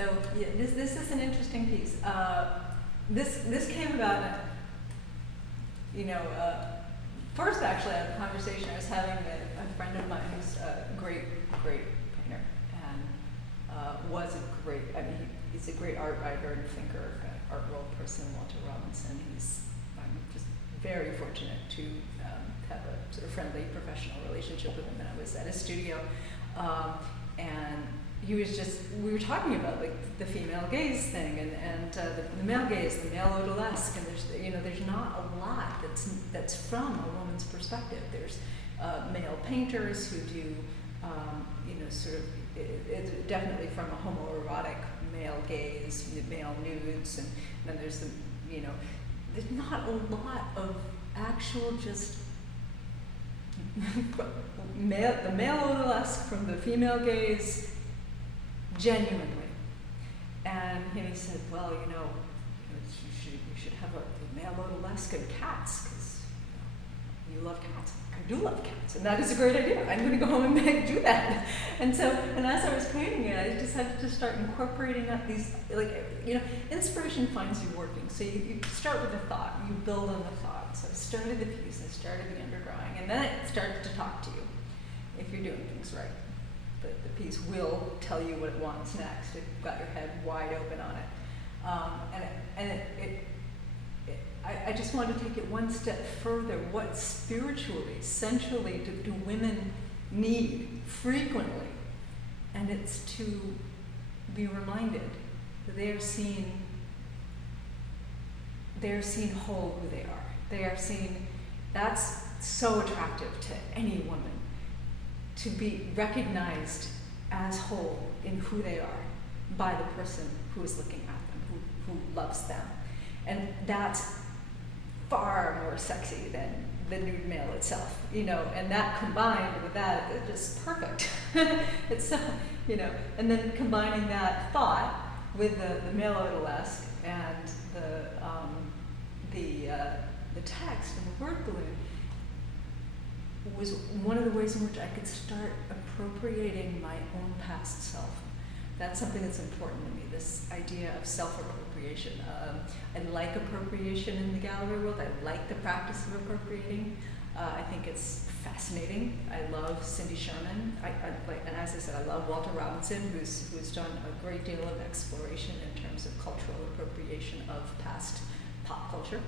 So yeah, this is an interesting piece. This came about, first actually out of a conversation I was having with a friend of mine who's a great painter and was a great, he's a great art writer and thinker, art world person, Walter Robinson. I'm just very fortunate to have a sort of friendly professional relationship with him, and I was at his studio, and we were talking about like the female gaze thing and the male gaze, the male odalisque, and there's not a lot that's from a woman's perspective. There's male painters who do sort of it's definitely from a homoerotic male gaze, male nudes, and then there's there's not a lot of actual just the male odalisque from the female gaze genuinely. And he said, well, you should have a male odalisque and cats, because you love cats. I do love cats, and that is a great idea. I'm going to go home and do that. And as I was painting it, I decided to start incorporating up these, inspiration finds you working. So you start with a thought, you build on the thought. So I started the piece, I started the underdrawing, and then it started to talk to you if you're doing things right. The piece will tell you what it wants next. If you've got your head wide open on it. I just wanted to take it one step further. What spiritually, centrally, do women need frequently? And it's to be reminded that they are seen whole who they are. They are seen, that's so attractive to any woman, to be recognized as whole in who they are by the person who is looking at them, who loves them. And that's far more sexy than the nude male itself, and that combined with that, it's just perfect. It's so, and then combining that thought with the male odalisque and the text and the word balloon was one of the ways in which I could start appropriating my own past self. That's something that's important to me, this idea of self-appropriation. I like appropriation in the gallery world. I like the practice of appropriating. I think it's fascinating. I love Cindy Sherman. And as I said, I love Walter Robinson, who's done a great deal of exploration in terms of cultural appropriation of past pop culture.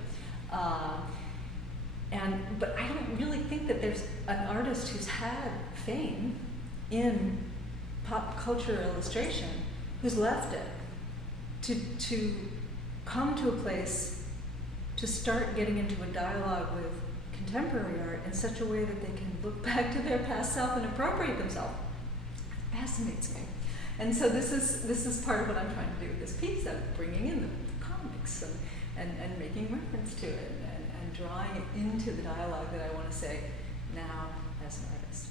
But I don't really think that there's an artist who's had fame in pop culture illustration who's left it to come to a place to start getting into a dialogue with contemporary art in such a way that they can look back to their past self and appropriate themselves. It fascinates me. And so this is part of what I'm trying to do with this piece, of bringing in the comics and making reference to it and drawing it into the dialogue that I want to say now as an artist.